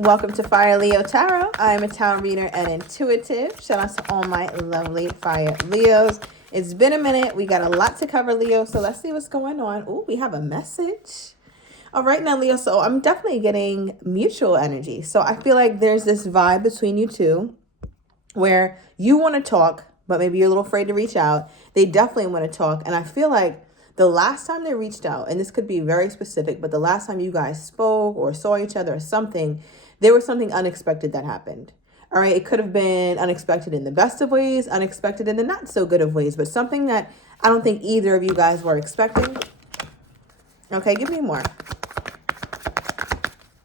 Welcome to Fire Leo Tarot. I am a tarot reader and intuitive. Shout out to all my lovely Fire Leos. It's been a minute. We got a lot to cover, Leo, so let's see what's going on. Oh, we have a message. All right, now, Leo, so I'm definitely getting mutual energy. So I feel like there's this vibe between you two where you want to talk, but maybe you're a little afraid to reach out. They definitely want to talk, and I feel like the last time they reached out, and this could be very specific, but the last time you guys spoke or saw each other or something, there was something unexpected that happened. All right, it could have been unexpected in the best of ways, unexpected in the not so good of ways, but something that I don't think either of you guys were expecting. Okay, give me more.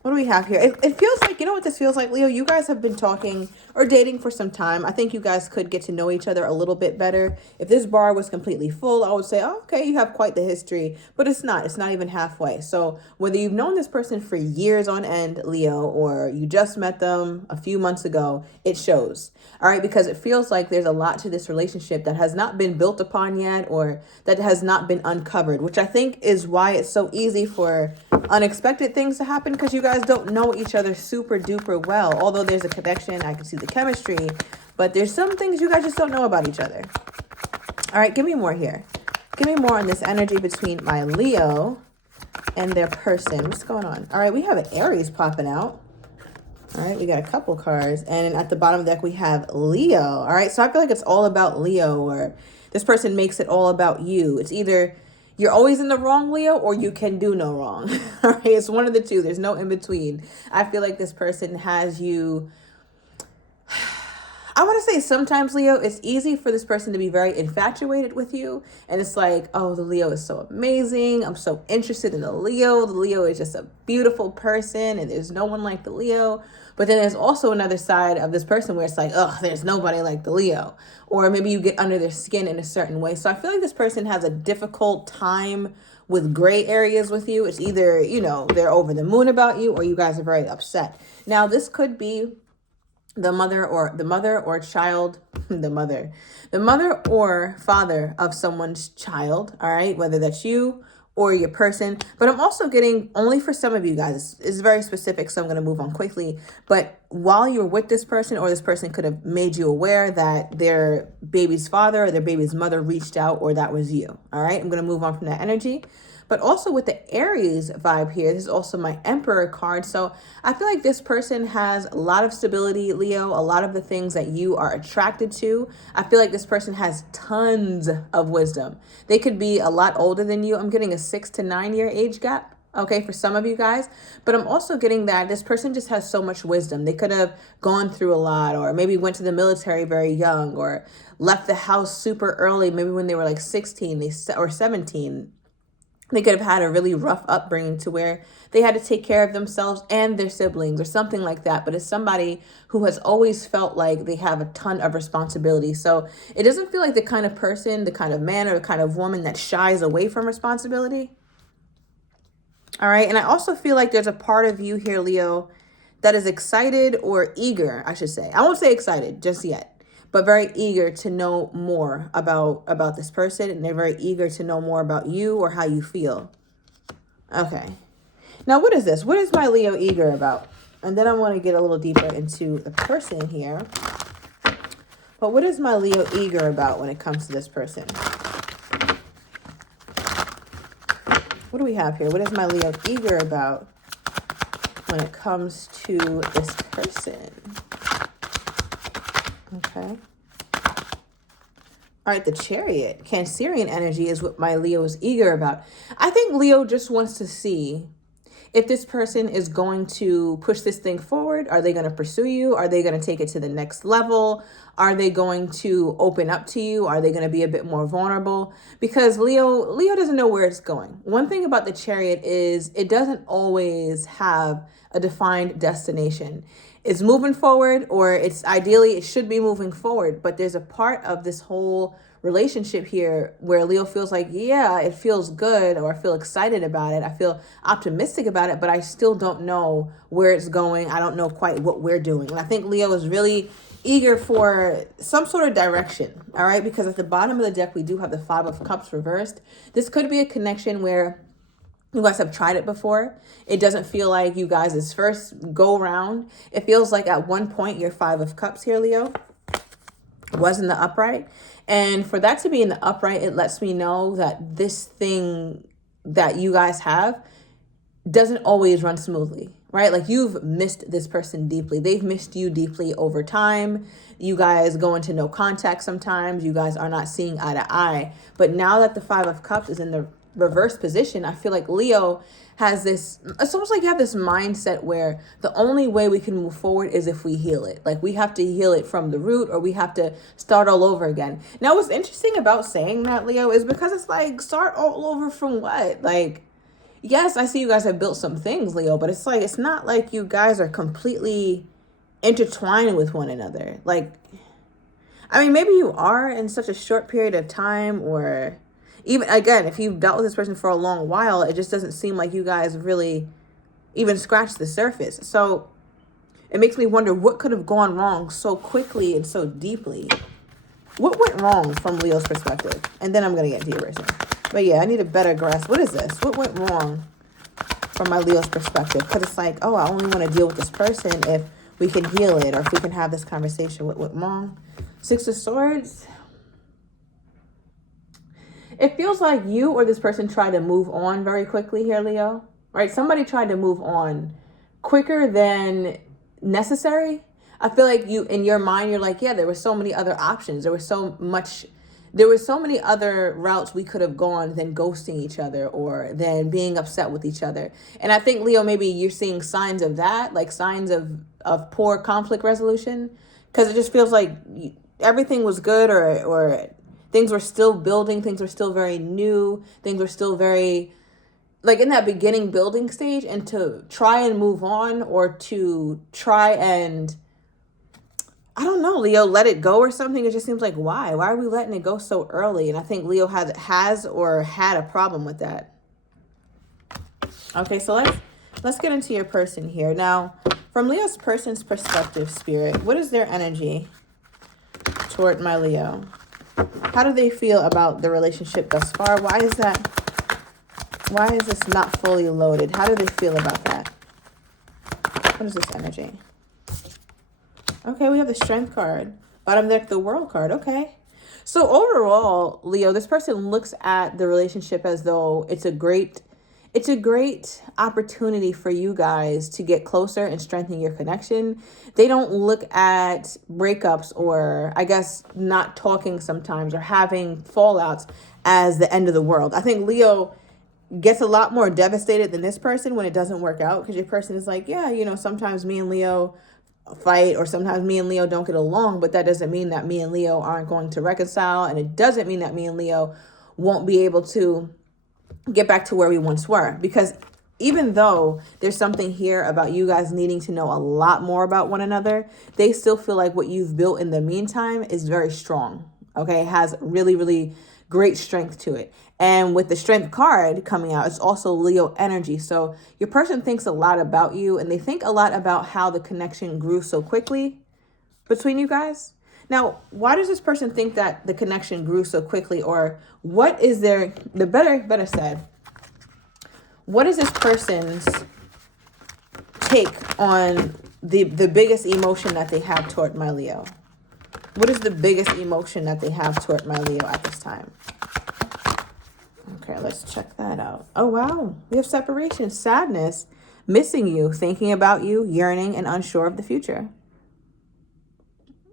What do we have here? It feels like, you know what this feels like, Leo? You guys have been talking or dating for some time. I think you guys could get to know each other a little bit better. If this bar was completely full, I would say, oh, okay, you have quite the history, but it's not. It's not even halfway. So whether you've known this person for years on end, Leo, or you just met them a few months ago, it shows. All right, because it feels like there's a lot to this relationship that has not been built upon yet, or that has not been uncovered, which I think is why it's so easy for unexpected things to happen, because you guys don't know each other super duper well. Although there's a connection, I can see the chemistry, but there's some things you guys just don't know about each other. All right, give me more here. Give me more on this energy between my Leo and their person. What's going on? All right, we have an Aries popping out. All right, we got a couple cards, and at the bottom of the deck we have Leo. All right, so I feel like it's all about Leo, or this person makes it all about you. It's either you're always in the wrong, Leo, or you can do no wrong. All right, it's one of the two. There's no in between. I feel like this person has you. I want to say sometimes, Leo, it's easy for this person to be very infatuated with you. And it's like, oh, the Leo is so amazing. I'm so interested in the Leo. The Leo is just a beautiful person, and there's no one like the Leo. But then there's also another side of this person where it's like, oh, there's nobody like the Leo. Or maybe you get under their skin in a certain way. So I feel like this person has a difficult time with gray areas with you. It's either, you know, they're over the moon about you, or you guys are very upset. Now, this could be the mother or child, the mother or father of someone's child. All right, whether that's you or your person. But I'm also getting, only for some of you guys, it's very specific, so I'm going to move on quickly. But while you're with this person, or this person could have made you aware that their baby's father or their baby's mother reached out, or that was you. All right, I'm going to move on from that energy. But also with the Aries vibe here, this is also my Emperor card. So I feel like this person has a lot of stability, Leo, a lot of the things that you are attracted to. I feel like this person has tons of wisdom. They could be a lot older than you. I'm getting a 6 to 9 year age gap. Okay, for some of you guys. But I'm also getting that this person just has so much wisdom. They could have gone through a lot, or maybe went to the military very young, or left the house super early, maybe when they were like 16 or 17. They could have had a really rough upbringing to where they had to take care of themselves and their siblings or something like that. But it's somebody who has always felt like they have a ton of responsibility. So it doesn't feel like the kind of person, the kind of man, or the kind of woman that shies away from responsibility. All right. And I also feel like there's a part of you here, Leo, that is excited or eager, I should say. I won't say excited just yet, but very eager to know more about this person. And they're very eager to know more about you or how you feel. Okay. Now, what is this? What is my Leo eager about? And then I want to get a little deeper into the person here. But what is my Leo eager about when it comes to this person? What do we have here? What is my Leo eager about when it comes to this person? Okay. All right, the Chariot, Cancerian energy is what my Leo is eager about. I think Leo just wants to see if this person is going to push this thing forward. Are they going to pursue you? Are they going to take it to the next level? Are they going to open up to you? Are they going to be a bit more vulnerable? Because Leo doesn't know where it's going. One thing about the Chariot is it doesn't always have a defined destination. It's moving forward, or it's ideally it should be moving forward. But there's a part of this whole relationship here where Leo feels like, yeah, it feels good, or I feel excited about it. I feel optimistic about it, but I still don't know where it's going. I don't know quite what we're doing. And I think Leo is really eager for some sort of direction. All right. Because at the bottom of the deck, we do have the 5 of Cups reversed. This could be a connection where you guys have tried it before. It doesn't feel like you guys' first go round. It feels like at one point your 5 of Cups here, Leo, was in the upright. And for that to be in the upright, it lets me know that this thing that you guys have doesn't always run smoothly, right? Like you've missed this person deeply. They've missed you deeply over time. You guys go into no contact sometimes. You guys are not seeing eye to eye. But now that the 5 of Cups is in the reverse position, I feel like Leo has this, it's almost like you have this mindset where the only way we can move forward is if we heal it. Like we have to heal it from the root, or we have to start all over again. Now, what's interesting about saying that, Leo, is because it's like, start all over from what? Like, yes, I see you guys have built some things, Leo, but it's like, it's not like you guys are completely intertwined with one another. Like, I mean, maybe you are in such a short period of time, or even, again, if you've dealt with this person for a long while, it just doesn't seem like you guys really even scratched the surface. So it makes me wonder what could have gone wrong so quickly and so deeply. What went wrong from Leo's perspective? And then I'm going to get into your person. But yeah, I need a better grasp. What is this? What went wrong from my Leo's perspective? Because it's like, oh, I only want to deal with this person if we can heal it, or if we can have this conversation. What went wrong? 6 of Swords. It feels like you or this person tried to move on very quickly here, Leo. Right? Somebody tried to move on quicker than necessary. I feel like you, in your mind, you're like, yeah, there were so many other options. There were so many other routes we could have gone than ghosting each other or than being upset with each other. And I think, Leo, maybe you're seeing signs of that, like signs of poor conflict resolution, because it just feels like everything was good, or things were still building. Things were still very new. Things were still very, like, in that beginning building stage. And to try and move on, or to try and, I don't know, Leo, let it go or something. It just seems like, why are we letting it go so early? And I think Leo has or had a problem with that. Okay, so let's get into your person here. Now, from Leo's person's perspective, Spirit, what is their energy toward my Leo? How do they feel about the relationship thus far? Why is this not fully loaded? How do they feel about that? What is this energy? Okay, we have the Strength card. Bottom deck, the World card. Okay. So overall, Leo, this person looks at the relationship as though it's a great opportunity for you guys to get closer and strengthen your connection. They don't look at breakups, or I guess not talking sometimes, or having fallouts as the end of the world. I think Leo gets a lot more devastated than this person when it doesn't work out, because your person is like, yeah, sometimes me and Leo fight, or sometimes me and Leo don't get along, but that doesn't mean that me and Leo aren't going to reconcile, and it doesn't mean that me and Leo won't be able to get back to where we once were. Because even though there's something here about you guys needing to know a lot more about one another, they still feel like what you've built in the meantime is very strong. Okay, it has really, really great strength to it. And with the Strength card coming out, it's also Leo energy. So your person thinks a lot about you, and they think a lot about how the connection grew so quickly between you guys. Now, why does this person think that the connection grew so quickly? Or what is better said, what is this person's take on the biggest emotion that they have toward my Leo? What is the biggest emotion that they have toward my Leo at this time? Okay, let's check that out. Oh, wow. We have separation, sadness, missing you, thinking about you, yearning, and unsure of the future.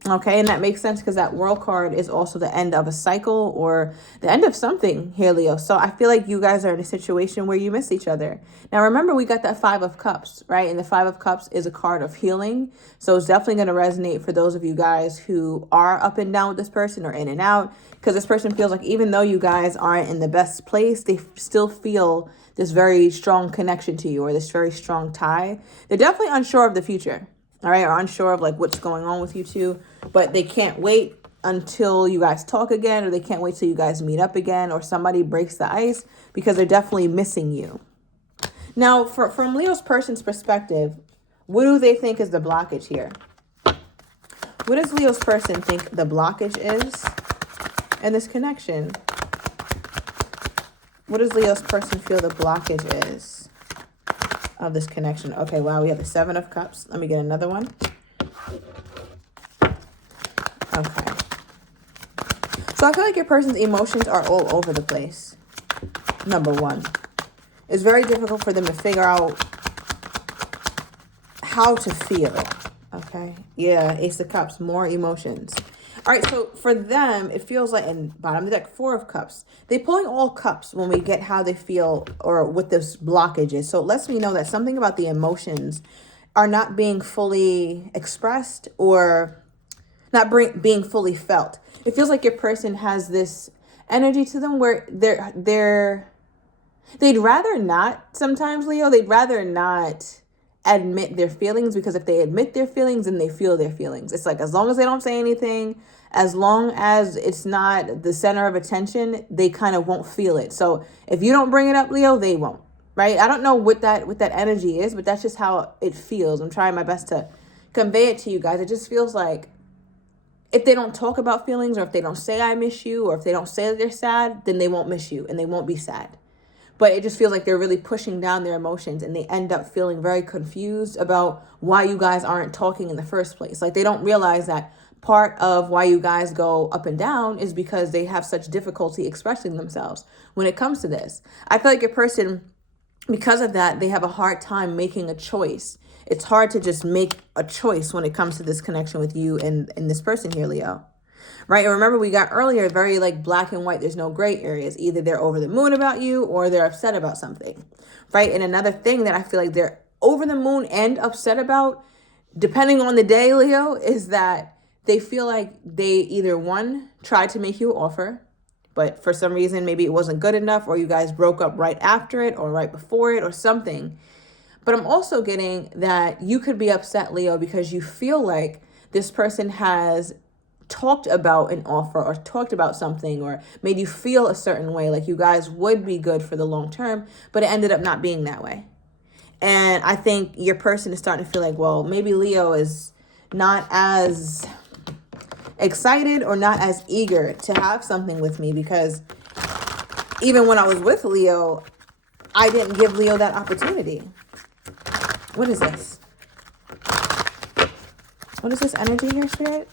Okay, and that makes sense because that World card is also the end of a cycle, or the end of something here, Leo. So I feel like you guys are in a situation where you miss each other. Now, remember, we got that 5 of Cups, right? And the 5 of Cups is a card of healing. So it's definitely going to resonate for those of you guys who are up and down with this person, or in and out, because this person feels like even though you guys aren't in the best place, they still feel this very strong connection to you, or this very strong tie. They're definitely unsure of the future. All right, or unsure of like what's going on with you two, but they can't wait until you guys talk again, or they can't wait till you guys meet up again, or somebody breaks the ice, because they're definitely missing you. Now, from Leo's person's perspective, what do they think is the blockage here? What does Leo's person think the blockage is in this connection? What does Leo's person feel the blockage is of this connection? Okay, wow, we have the 7 of Cups. Let me get another one. Okay. So I feel like your person's emotions are all over the place. Number one. It's very difficult for them to figure out how to feel. Okay. Yeah, Ace of Cups, more emotions. All right, so for them, it feels like, in bottom of the deck, 4 of Cups. They're pulling all cups when we get how they feel or what this blockage is. So it lets me know that something about the emotions are not being fully expressed or not being fully felt. It feels like your person has this energy to them where they'd rather not, sometimes, Leo, they'd rather not admit their feelings, because if they admit their feelings, then they feel their feelings. It's like, as long as they don't say anything, as long as it's not the center of attention, they kind of won't feel it. So if you don't bring it up, Leo, they won't, right? I don't know what that energy is, but that's just how it feels. I'm trying my best to convey it to you guys. It just feels like if they don't talk about feelings, or if they don't say I miss you, or if they don't say that they're sad, then they won't miss you and they won't be sad. But it just feels like they're really pushing down their emotions, and they end up feeling very confused about why you guys aren't talking in the first place. Like, they don't realize that part of why you guys go up and down is because they have such difficulty expressing themselves when it comes to this. I feel like your person, because of that, they have a hard time making a choice. It's hard to just make a choice when it comes to this connection with you and this person here, Leo. Right? And remember, we got earlier, very like black and white. There's no gray areas. Either they're over the moon about you or they're upset about something. Right? And another thing that I feel like they're over the moon and upset about, depending on the day, Leo, is that they feel like they either, one, tried to make you an offer, but for some reason, maybe it wasn't good enough, or you guys broke up right after it or right before it or something. But I'm also getting that you could be upset, Leo, because you feel like this person has talked about an offer or talked about something or made you feel a certain way, like you guys would be good for the long term, but it ended up not being that way. And I think your person is starting to feel like, well, maybe Leo is not as excited or not as eager to have something with me, because even when I was with Leo, I didn't give Leo that opportunity. What is this? What is this energy here, Spirit?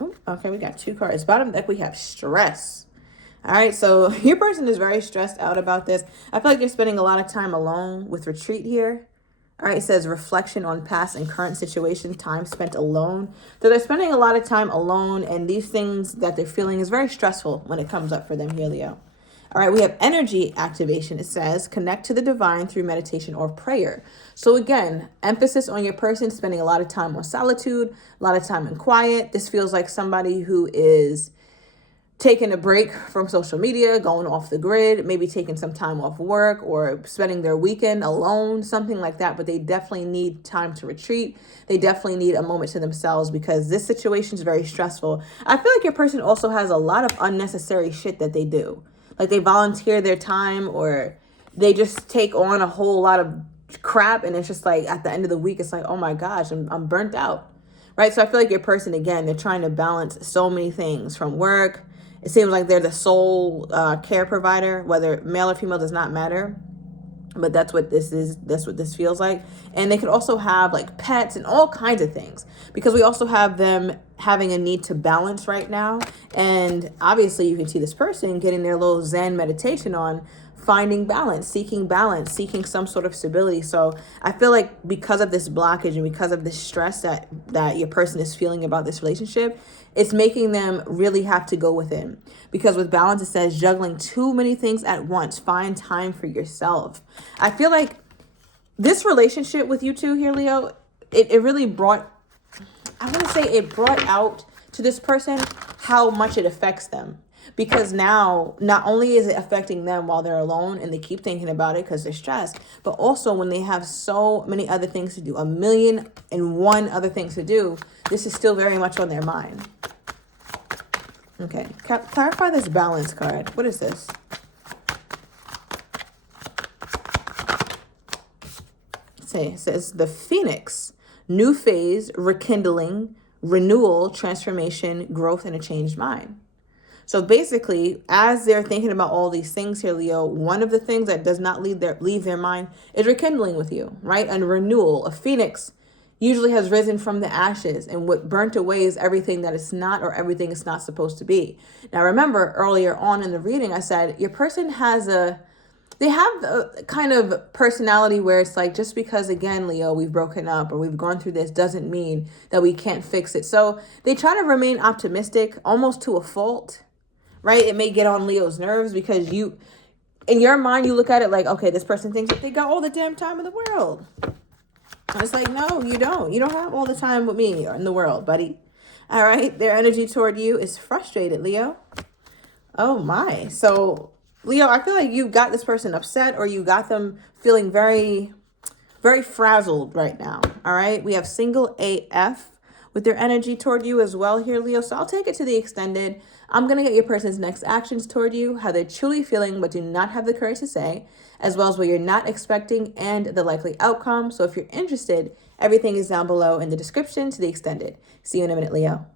Ooh, okay, we got 2 cards. Bottom deck, we have stress. All right, so your person is very stressed out about this. I feel like you're spending a lot of time alone with retreat here. All right, it says reflection on past and current situation, time spent alone. So they're spending a lot of time alone, and these things that they're feeling is very stressful when it comes up for them here, Leo. All right, we have energy activation. It says connect to the divine through meditation or prayer. So again, emphasis on your person spending a lot of time on solitude, a lot of time in quiet. This feels like somebody who is taking a break from social media, going off the grid, maybe taking some time off work or spending their weekend alone, something like that. But they definitely need time to retreat. They definitely need a moment to themselves, because this situation is very stressful. I feel like your person also has a lot of unnecessary shit that they do. Like, they volunteer their time, or they just take on a whole lot of crap. And it's just like, at the end of the week, it's like, oh my gosh, I'm burnt out. Right? So I feel like your person, again, they're trying to balance so many things from work. It seems like they're the sole care provider, whether male or female does not matter. But that's what this is. That's what this feels like. And they could also have like pets and all kinds of things, because we also have them having a need to balance right now. And obviously you can see this person getting their little Zen meditation on finding balance, seeking some sort of stability. So I feel like because of this blockage and because of this stress that your person is feeling about this relationship, it's making them really have to go within. Because with balance, it says juggling too many things at once. Find time for yourself. I feel like this relationship with you two here, Leo, it really brought, I want to say it brought out to this person how much it affects them. Because now, not only is it affecting them while they're alone and they keep thinking about it because they're stressed, but also when they have so many other things to do, 1,000,001 other things to do, this is still very much on their mind. Okay, clarify this balance card. What is this? It says the Phoenix, new phase, rekindling, renewal, transformation, growth, and a changed mind. So basically, as they're thinking about all these things here, Leo, one of the things that does not leave their mind is rekindling with you, right? And renewal. A phoenix usually has risen from the ashes, and what burnt away is everything that it's not, or everything it's not supposed to be. Now, remember earlier on in the reading, I said your person they have a kind of personality where it's like, just because, again, Leo, we've broken up or we've gone through this doesn't mean that we can't fix it. So they try to remain optimistic almost to a fault, right? It may get on Leo's nerves because in your mind, you look at it like, okay, this person thinks that they got all the damn time in the world. It's like, no, you don't. You don't have all the time with me in the world, buddy. All right. Their energy toward you is frustrated, Leo. Oh my. So Leo, I feel like you got this person upset, or you got them feeling very, very frazzled right now. All right. We have single AF with their energy toward you as well here, Leo. So I'll take it to the extended. I'm going to get your person's next actions toward you, how they're truly feeling but do not have the courage to say, as well as what you're not expecting and the likely outcome. So if you're interested, everything is down below in the description to the extended. See you in a minute, Leo.